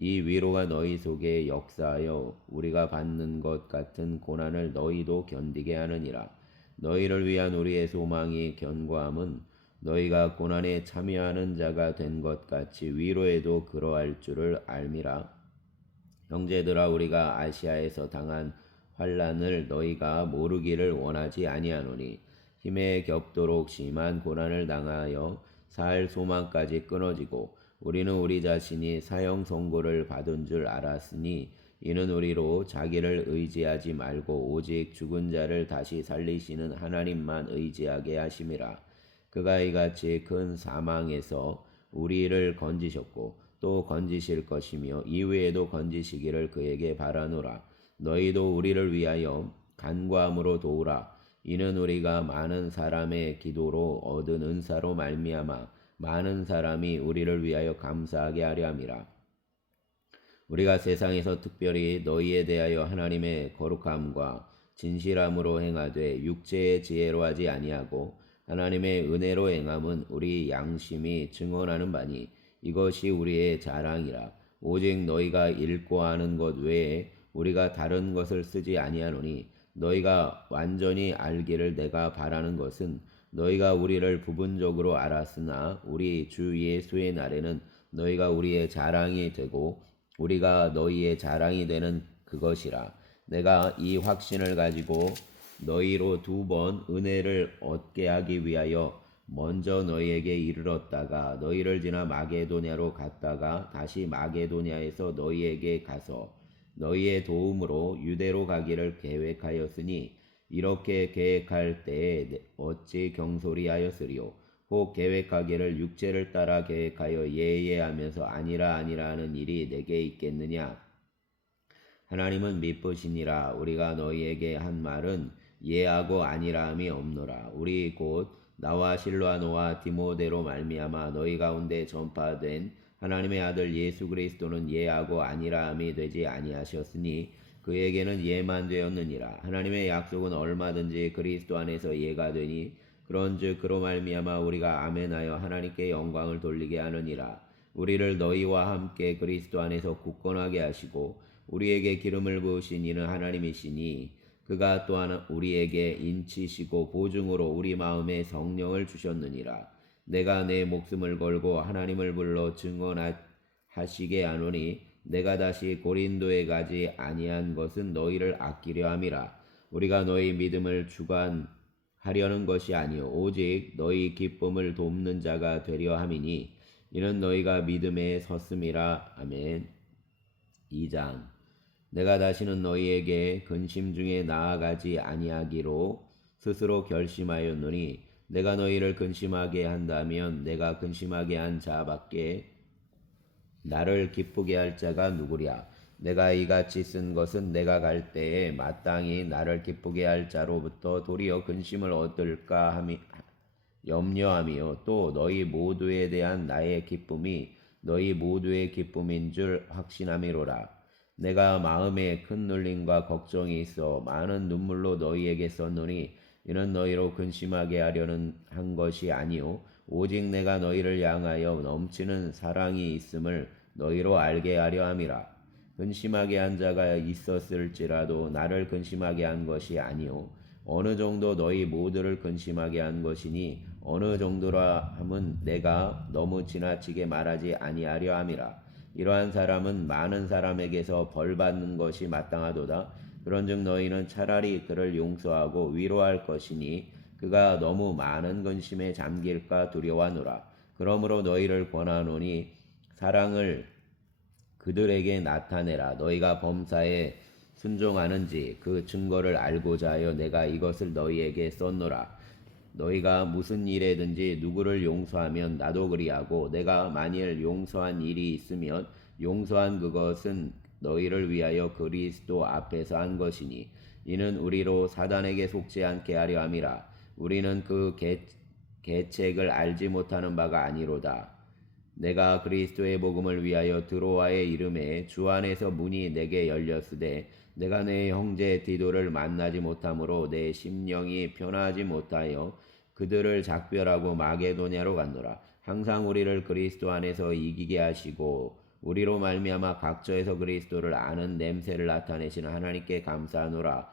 이 위로가 너희 속에 역사하여 우리가 받는 것 같은 고난을 너희도 견디게 하느니라. 너희를 위한 우리의 소망이 견고함은 너희가 고난에 참여하는 자가 된 것 같이 위로에도 그러할 줄을 알미라. 형제들아 우리가 아시아에서 당한 환란을 너희가 모르기를 원하지 아니하노니 힘에 겹도록 심한 고난을 당하여 살 소망까지 끊어지고 우리는 우리 자신이 사형 선고를 받은 줄 알았으니 이는 우리로 자기를 의지하지 말고 오직 죽은 자를 다시 살리시는 하나님만 의지하게 하심이라. 그가 이같이 큰 사망에서 우리를 건지셨고 또 건지실 것이며 이외에도 건지시기를 그에게 바라노라. 너희도 우리를 위하여 간과함으로 도우라. 이는 우리가 많은 사람의 기도로 얻은 은사로 말미암아 많은 사람이 우리를 위하여 감사하게 하려 함이라. 우리가 세상에서 특별히 너희에 대하여 하나님의 거룩함과 진실함으로 행하되 육체의 지혜로 하지 아니하고 하나님의 은혜로 행함은 우리 양심이 증언하는 바니 이것이 우리의 자랑이라 오직 너희가 읽고 아는 것 외에 우리가 다른 것을 쓰지 아니하노니 너희가 완전히 알기를 내가 바라는 것은 너희가 우리를 부분적으로 알았으나 우리 주 예수의 날에는 너희가 우리의 자랑이 되고 우리가 너희의 자랑이 되는 그것이라. 내가 이 확신을 가지고 너희로 두 번 은혜를 얻게 하기 위하여 먼저 너희에게 이르렀다가 너희를 지나 마게도냐로 갔다가 다시 마게도냐에서 너희에게 가서 너희의 도움으로 유대로 가기를 계획하였으니 이렇게 계획할 때에 어찌 경솔이 하였으리요. 혹 계획하기를 육체를 따라 계획하여 예예하면서 아니라 아니라 하는 일이 내게 있겠느냐. 하나님은 미쁘시니라 우리가 너희에게 한 말은 예하고 아니라함이 없노라. 우리 곧 나와 실로아노와 디모데로 말미암아 너희 가운데 전파된 하나님의 아들 예수 그리스도는 예하고 아니라함이 되지 아니하셨으니 그에게는 예만되었느니라 하나님의 약속은 얼마든지 그리스도 안에서 예가 되니 그런즉 그로 말미암아 우리가 아멘하여 하나님께 영광을 돌리게 하느니라 우리를 너희와 함께 그리스도 안에서 굳건하게 하시고 우리에게 기름을 부으신 이는 하나님이시니 그가 또한 우리에게 인치시고 보증으로 우리 마음에 성령을 주셨느니라 내가 내 목숨을 걸고 하나님을 불러 증언하시게 하노니 내가 다시 고린도에 가지 아니한 것은 너희를 아끼려 함이라. 우리가 너희 믿음을 주관하려는 것이 아니요 오직 너희 기쁨을 돕는 자가 되려 함이니 이는 너희가 믿음에 섰음이라. 아멘. 2장 내가 다시는 너희에게 근심 중에 나아가지 아니하기로 스스로 결심하였느니 내가 너희를 근심하게 한다면 내가 근심하게 한 자밖에 나를 기쁘게 할 자가 누구랴? 내가 이같이 쓴 것은 내가 갈 때에 마땅히 나를 기쁘게 할 자로부터 도리어 근심을 얻을까 하미 염려함이요 또 너희 모두에 대한 나의 기쁨이 너희 모두의 기쁨인 줄 확신함이로라. 내가 마음에 큰 눌림과 걱정이 있어 많은 눈물로 너희에게 썼노니 이는 너희로 근심하게 하려는 한 것이 아니오 오직 내가 너희를 향하여 넘치는 사랑이 있음을 너희로 알게 하려 함이라. 근심하게 한 자가 있었을지라도 나를 근심하게 한 것이 아니오 어느 정도 너희 모두를 근심하게 한 것이니 어느 정도라 함은 내가 너무 지나치게 말하지 아니하려 함이라. 이러한 사람은 많은 사람에게서 벌 받는 것이 마땅하도다. 그런즉 너희는 차라리 그를 용서하고 위로할 것이니 그가 너무 많은 근심에 잠길까 두려워하노라. 그러므로 너희를 권하노니 사랑을 그들에게 나타내라. 너희가 범사에 순종하는지 그 증거를 알고자 하여 내가 이것을 너희에게 썼노라. 너희가 무슨 일에든지 누구를 용서하면 나도 그리하고 내가 만일 용서한 일이 있으면 용서한 그것은 너희를 위하여 그리스도 앞에서 한 것이니 이는 우리로 사단에게 속지 않게 하려 함이라 우리는 그 개, 개책을 알지 못하는 바가 아니로다. 내가 그리스도의 복음을 위하여 드로아의 이름에 주 안에서 문이 내게 열렸으되 내가 내 형제 디도를 만나지 못하므로 내 심령이 편하지 못하여 그들을 작별하고 마게도냐로 간노라. 항상 우리를 그리스도 안에서 이기게 하시고 우리로 말미암아 각처에서 그리스도를 아는 냄새를 나타내시는 하나님께 감사하노라.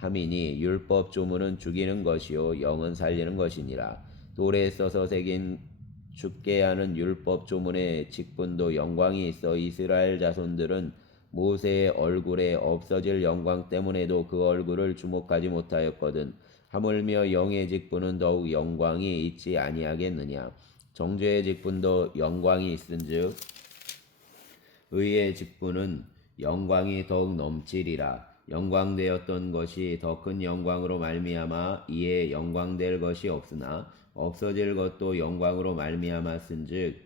함이니 율법 조문은 죽이는 것이요 영은 살리는 것이니라 돌에 써서 새긴 죽게 하는 율법 조문의 직분도 영광이 있어 이스라엘 자손들은 모세의 얼굴에 없어질 영광 때문에도 그 얼굴을 주목하지 못하였거든 하물며 영의 직분은 더욱 영광이 있지 아니하겠느냐 정죄의 직분도 영광이 있은즉 의의 직분은 영광이 더욱 넘치리라 영광되었던 것이 더 큰 영광으로 말미암아 이에 영광될 것이 없으나 없어질 것도 영광으로 말미암았은즉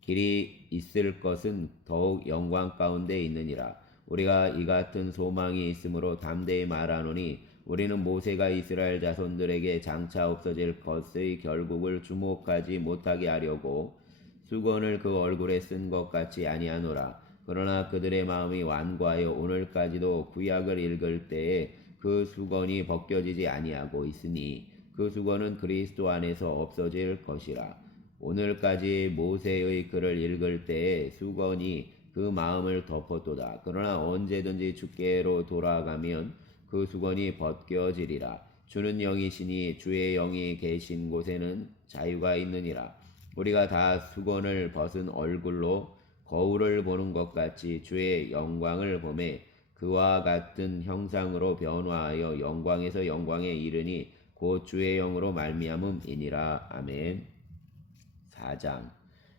길이 있을 것은 더욱 영광 가운데 있느니라 우리가 이 같은 소망이 있으므로 담대히 말하노니 우리는 모세가 이스라엘 자손들에게 장차 없어질 것의 결국을 주목하지 못하게 하려고 수건을 그 얼굴에 쓴 것 같이 아니하노라 그러나 그들의 마음이 완과하여 오늘까지도 구약을 읽을 때에 그 수건이 벗겨지지 아니하고 있으니 그 수건은 그리스도 안에서 없어질 것이라. 오늘까지 모세의 글을 읽을 때에 수건이 그 마음을 덮었도다. 그러나 언제든지 주께로 돌아가면 그 수건이 벗겨지리라. 주는 영이시니 주의 영이 계신 곳에는 자유가 있느니라. 우리가 다 수건을 벗은 얼굴로 거울을 보는 것 같이 주의 영광을 보매 그와 같은 형상으로 변화하여 영광에서 영광에 이르니 곧 주의 영으로 말미암음이니라. 아멘. 4장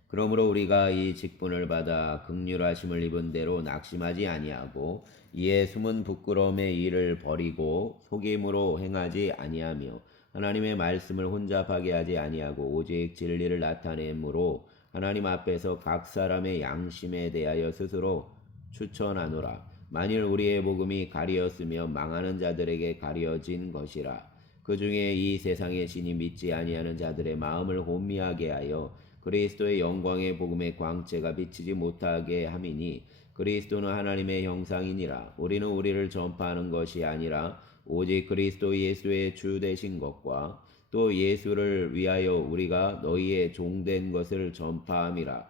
그러므로 우리가 이 직분을 받아 극률하심을 입은 대로 낙심하지 아니하고 이에 숨은 부끄러움의 일을 버리고 속임으로 행하지 아니하며 하나님의 말씀을 혼잡하게 하지 아니하고 오직 진리를 나타내므로 하나님 앞에서 각 사람의 양심에 대하여 스스로 추천하노라. 만일 우리의 복음이 가리었으며 망하는 자들에게 가리진 것이라. 그 중에 이 세상의 신이 믿지 아니하는 자들의 마음을 혼미하게 하여 그리스도의 영광의 복음의 광채가 비치지 못하게 함이니 그리스도는 하나님의 형상이니라. 우리는 우리를 전파하는 것이 아니라 오직 그리스도 예수의 주 되신 것과 또 예수를 위하여 우리가 너희의 종된 것을 전파함이라.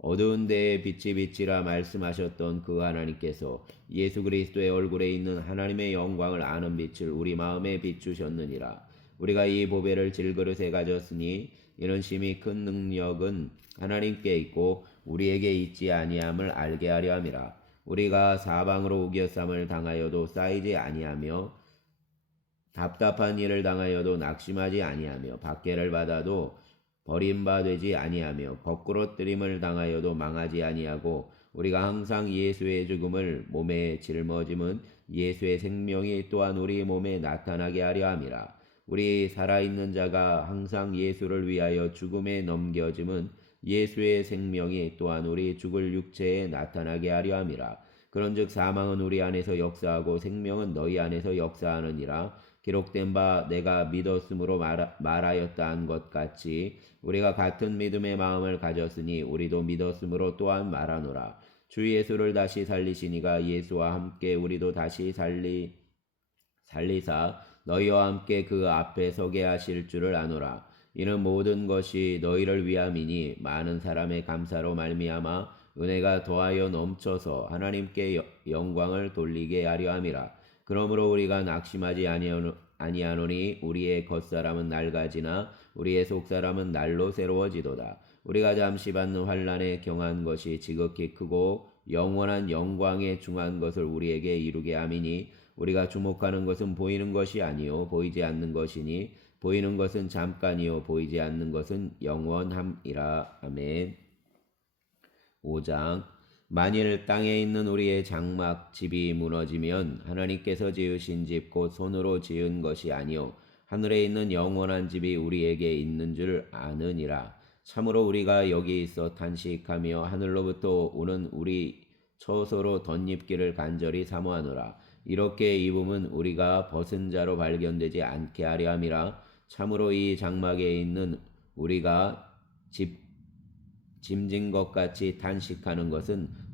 어두운 데에 빛이 빛이라 말씀하셨던 그 하나님께서 예수 그리스도의 얼굴에 있는 하나님의 영광을 아는 빛을 우리 마음에 비추셨느니라. 우리가 이 보배를 질그릇에 가졌으니 이런 심히 큰 능력은 하나님께 있고 우리에게 있지 아니함을 알게 하려 함이라. 우리가 사방으로 우겨쌈을 당하여도 쌓이지 아니하며 답답한 일을 당하여도 낙심하지 아니하며 박해를 받아도 버림받지 아니하며 거꾸로뜨림을 당하여도 망하지 아니하고 우리가 항상 예수의 죽음을 몸에 짊어짐은 예수의 생명이 또한 우리 몸에 나타나게 하려 함이라. 우리 살아있는 자가 항상 예수를 위하여 죽음에 넘겨짐은 예수의 생명이 또한 우리 죽을 육체에 나타나게 하려 함이라. 그런즉 사망은 우리 안에서 역사하고 생명은 너희 안에서 역사하느니라. 기록된 바 내가 믿었음으로 말하, 였다한 것 같이 우리가 같은 믿음의 마음을 가졌으니 우리도 믿었음으로 또한 말하노라. 주 예수를 다시 살리시니가 예수와 함께 우리도 다시 살리 살리사 너희와 함께 그 앞에 서게 하실 줄을 아노라. 이는 모든 것이 너희를 위함이니 많은 사람의 감사로 말미암아 은혜가 더하여 넘쳐서 하나님께 영광을 돌리게 하려 함이라. 그러므로 우리가 낙심하지 아니하노니 우리의 겉사람은 낡아지나 우리의 속사람은 날로 새로워지도다. 우리가 잠시 받는 환란에 경한 것이 지극히 크고 영원한 영광에 중한 것을 우리에게 이루게 함이니 우리가 주목하는 것은 보이는 것이 아니요 보이지 않는 것이니 보이는 것은 잠깐이요 보이지 않는 것은 영원함이라 아멘. 5장 만일 땅에 있는 우리의 장막 집이 무너지면 하나님께서 지으신 집 곧 손으로 지은 것이 아니요 하늘에 있는 영원한 집이 우리에게 있는 줄 아느니라 참으로 우리가 여기 있어 탄식하며 하늘로부터 오는 우리 처소로 덧입기를 간절히 사모하노라 이렇게 입음은 우리가 벗은 자로 발견되지 않게 하려 함이라 참으로 이 장막에 있는 우리가 집 짐진 것 같이 탄식하는 것은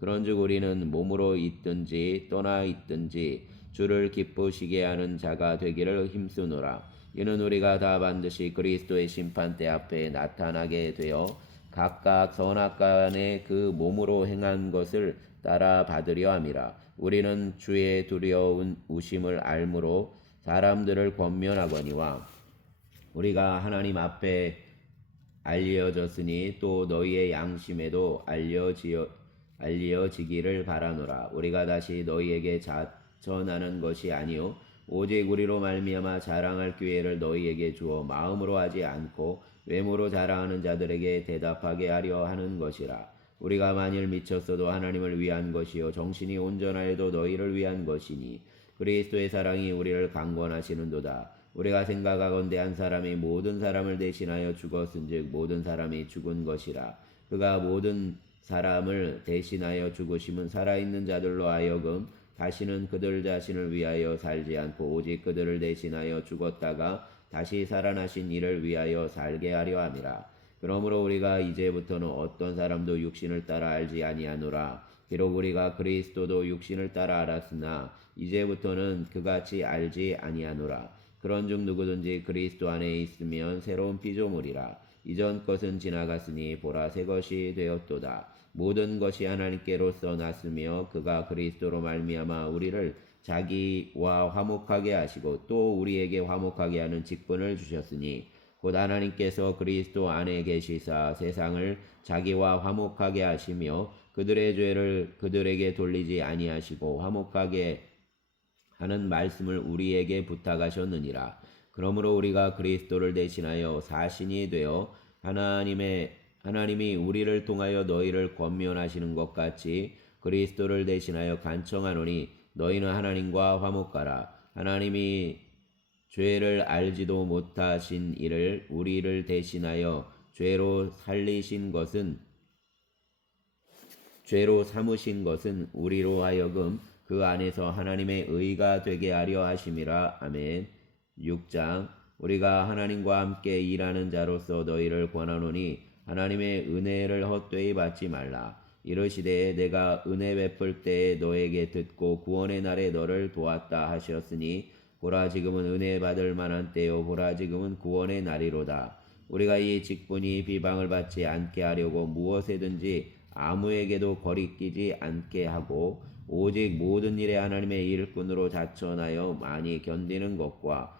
그런즉 우리는 몸으로 있든지 떠나 있든지 주를 기쁘시게 하는 자가 되기를 힘쓰노라. 이는 우리가 다 반드시 그리스도의 심판대 앞에 나타나게 되어 각각 선악간의 그 몸으로 행한 것을 따라 받으려 함이라. 우리는 주의 두려운 우심을 알므로 사람들을 권면하거니와 우리가 하나님 앞에 알려졌으니 또 너희의 양심에도 알려지어 알리어지기를 바라노라. 우리가 다시 너희에게 자, 전하는 것이 아니요 오직 우리로 말미암아 자랑할 기회를 너희에게 주어 마음으로 하지 않고 외모로 자랑하는 자들에게 대답하게 하려 하는 것이라. 우리가 만일 미쳤어도 하나님을 위한 것이요 정신이 온전하여도 너희를 위한 것이니 그리스도의 사랑이 우리를 강권하시는도다. 우리가 생각하건대 한 사람이 모든 사람을 대신하여 죽었은즉 모든 사람이 죽은 것이라. 그가 모든 사람을 대신하여 죽으심은 살아있는 자들로 하여금 다시는 그들 자신을 위하여 살지 않고 오직 그들을 대신하여 죽었다가 다시 살아나신 이를 위하여 살게 하려 함이라. 그러므로 우리가 이제부터는 어떤 사람도 육신을 따라 알지 아니하노라. 비록 우리가 그리스도도 육신을 따라 알았으나 이제부터는 그같이 알지 아니하노라. 그런중 누구든지 그리스도 안에 있으면 새로운 피조물이라. 이전 것은 지나갔으니 보라 새 것이 되었도다. 모든 것이 하나님께로서 났으며 그가 그리스도로 말미암아 우리를 자기와 화목하게 하시고 또 우리에게 화목하게 하는 직분을 주셨으니 곧 하나님께서 그리스도 안에 계시사 세상을 자기와 화목하게 하시며 그들의 죄를 그들에게 돌리지 아니하시고 화목하게 하는 말씀을 우리에게 부탁하셨느니라. 그러므로 우리가 그리스도를 대신하여 사신이 되어 하나님의 하나님이 우리를 통하여 너희를 권면하시는 것 같이 그리스도를 대신하여 간청하노니 너희는 하나님과 화목하라. 하나님이 죄를 알지도 못하신 이를 우리를 대신하여 죄로 살리신 것은 죄로 삼으신 것은 우리로 하여금 그 안에서 하나님의 의가 되게 하려 하심이라. 아멘. 6장 우리가 하나님과 함께 일하는 자로서 너희를 권하노니 하나님의 은혜를 헛되이 받지 말라. 이러시되 내가 은혜 베풀 때 너에게 듣고 구원의 날에 너를 도왔다 하셨으니 보라 지금은 은혜 받을 만한 때요 보라 지금은 구원의 날이로다. 우리가 이 직분이 비방을 받지 않게 하려고 무엇에든지 아무에게도 거리끼지 않게 하고 오직 모든 일에 하나님의 일꾼으로 자천하여 많이 견디는 것과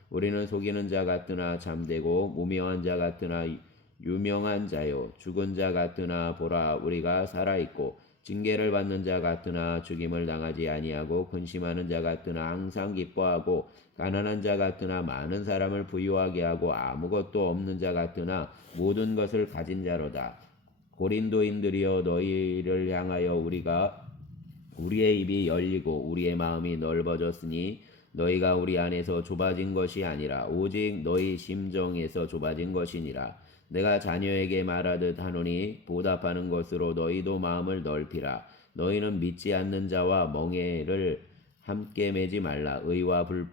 우리는 속이는 자 같으나 잠되고 무명한 자 같으나 유명한 자요 죽은 자 같으나 보라 우리가 살아 있고 징계를 받는 자 같으나 죽임을 당하지 아니하고 근심하는 자 같으나 항상 기뻐하고 가난한 자 같으나 많은 사람을 부유하게 하고 아무것도 없는 자 같으나 모든 것을 가진 자로다 고린도인들이여 너희를 향하여 우리가 우리의 입이 열리고 우리의 마음이 넓어졌으니 너희가 우리 안에서 좁아진 것이 아니라 오직 너희 심정에서 좁아진 것이니라. 내가 자녀에게 말하듯 하노니 보답하는 것으로 너희도 마음을 넓히라. 너희는 믿지 않는 자와 멍해를 함께 매지 말라. 의와 불,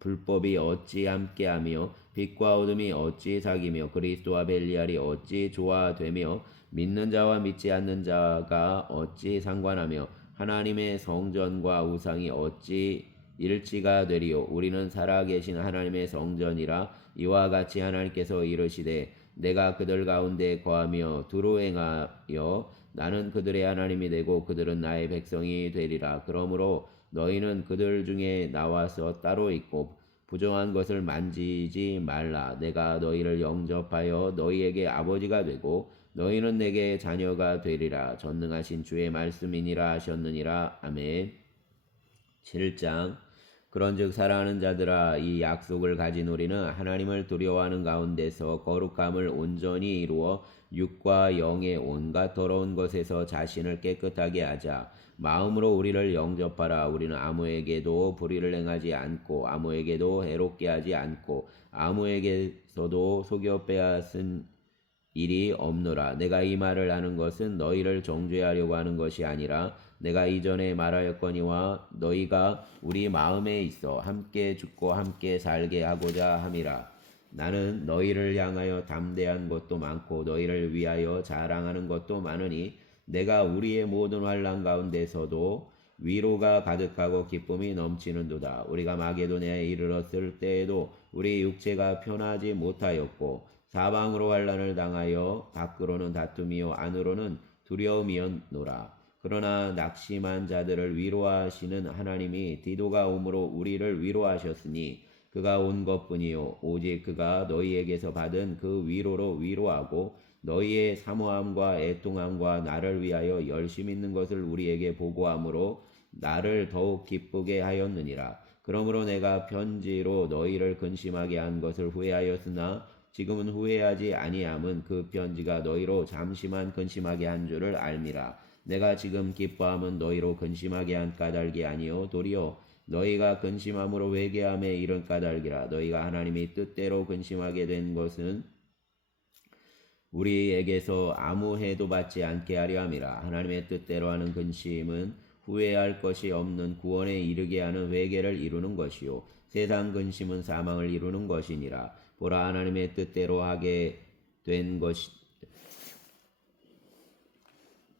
불법이 어찌 함께하며 빛과 어둠이 어찌 사귀며 그리스도와 벨리알이 어찌 조화되며 믿는 자와 믿지 않는 자가 어찌 상관하며 하나님의 성전과 우상이 어찌 일치가 되리요 우리는 살아계신 하나님의 성전이라 이와 같이 하나님께서 이르시되 내가 그들 가운데 거하며 두루 행하여 나는 그들의 하나님이 되고 그들은 나의 백성이 되리라 그러므로 너희는 그들 중에 나와서 따로 있고 부정한 것을 만지지 말라 내가 너희를 영접하여 너희에게 아버지가 되고 너희는 내게 자녀가 되리라 전능하신 주의 말씀이니라 하셨느니라 아멘 7장 그런즉 사랑하는 자들아 이 약속을 가진 우리는 하나님을 두려워하는 가운데서 거룩함을 온전히 이루어 육과 영의 온갖 더러운 것에서 자신을 깨끗하게 하자 마음으로 우리를 영접하라 우리는 아무에게도 불의를 행하지 않고 아무에게도 해롭게 하지 않고 아무에게서도 속여 빼앗은 일이 없노라. 내가 이 말을 하는 것은 너희를 정죄하려고 하는 것이 아니라 내가 이전에 말하였거니와 너희가 우리 마음에 있어 함께 죽고 함께 살게 하고자 함이라. 나는 너희를 향하여 담대한 것도 많고 너희를 위하여 자랑하는 것도 많으니 내가 우리의 모든 환란 가운데서도 위로가 가득하고 기쁨이 넘치는도다. 우리가 마게도냐에 이르렀을 때에도 우리 육체가 편하지 못하였고 사방으로 환란을 당하여 밖으로는 다툼이요 안으로는 두려움이었노라. 그러나 낙심한 자들을 위로하시는 하나님이 디도가 오므로 우리를 위로하셨으니 그가 온 것뿐이요 오직 그가 너희에게서 받은 그 위로로 위로하고 너희의 사모함과 애통함과 나를 위하여 열심 있는 것을 우리에게 보고함으로 나를 더욱 기쁘게 하였느니라. 그러므로 내가 편지로 너희를 근심하게 한 것을 후회하였으나 지금은 후회하지 아니함은 그 편지가 너희로 잠시만 근심하게 한 줄을 알미라. 내가 지금 기뻐함은 너희로 근심하게 한 까닭이 아니요 도리어 너희가 근심함으로 회개함에 이른 까닭이라 너희가 하나님이 뜻대로 근심하게 된 것은 우리에게서 아무 해도 받지 않게 하려 함이라 하나님의 뜻대로 하는 근심은 후회할 것이 없는 구원에 이르게 하는 회개를 이루는 것이요 세상 근심은 사망을 이루는 것이니라 보라 하나님의 뜻대로 하게 된 것이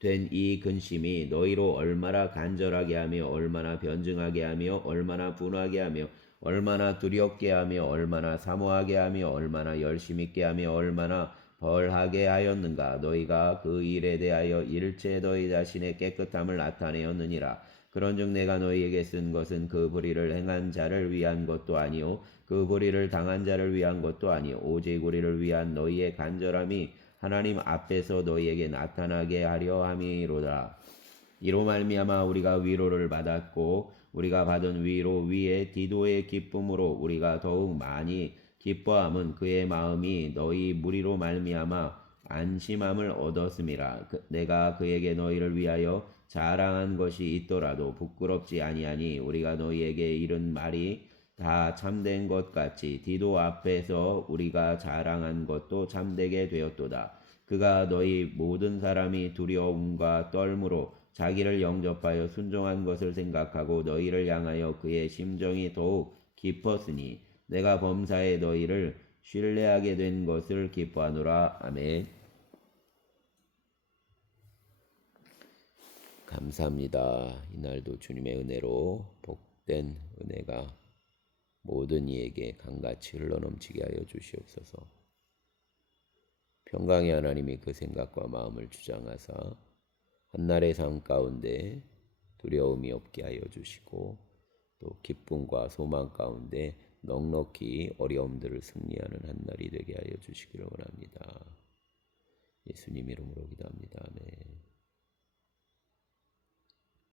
된 이 근심이 너희로 얼마나 간절하게 하며 얼마나 변증하게 하며 얼마나 분하게 하며 얼마나 두렵게 하며 얼마나 사모하게 하며 얼마나 열심 있게 하며 얼마나 벌하게 하였는가 너희가 그 일에 대하여 일체 너희 자신의 깨끗함을 나타내었느니라 그런즉 내가 너희에게 쓴 것은 그 불의를 행한 자를 위한 것도 아니요 그불리를 당한 자를 위한 것도 아니 오직 고리를 위한 너희의 간절함이 하나님 앞에서 너희에게 나타나게 하려 함이로다. 이로 말미암아 우리가 위로를 받았고 우리가 받은 위로 위에 디도의 기쁨으로 우리가 더욱 많이 기뻐함은 그의 마음이 너희 무리로 말미암아 안심함을 얻었음이라 그, 내가 그에게 너희를 위하여 자랑한 것이 있더라도 부끄럽지 아니하니 우리가 너희에게 이른 말이 다 참된 것 같이 디도 앞에서 우리가 자랑한 것도 참되게 되었도다. 그가 너희 모든 사람이 두려움과 떨므로 자기를 영접하여 순종한 것을 생각하고 너희를 향하여 그의 심정이 더욱 깊었으니 내가 범사에 너희를 신뢰하게 된 것을 기뻐하노라. 아멘. 감사합니다. 이날도 주님의 은혜로 복된 은혜가 모든 이에게 강같이 흘러넘치게 하여 주시옵소서. 평강의 하나님이 그 생각과 마음을 주장하사 한날의 삶 가운데 두려움이 없게 하여 주시고 또 기쁨과 소망 가운데 넉넉히 어려움들을 승리하는 한날이 되게 하여 주시기를 원합니다. 예수님 이름으로 기도합니다. 아멘.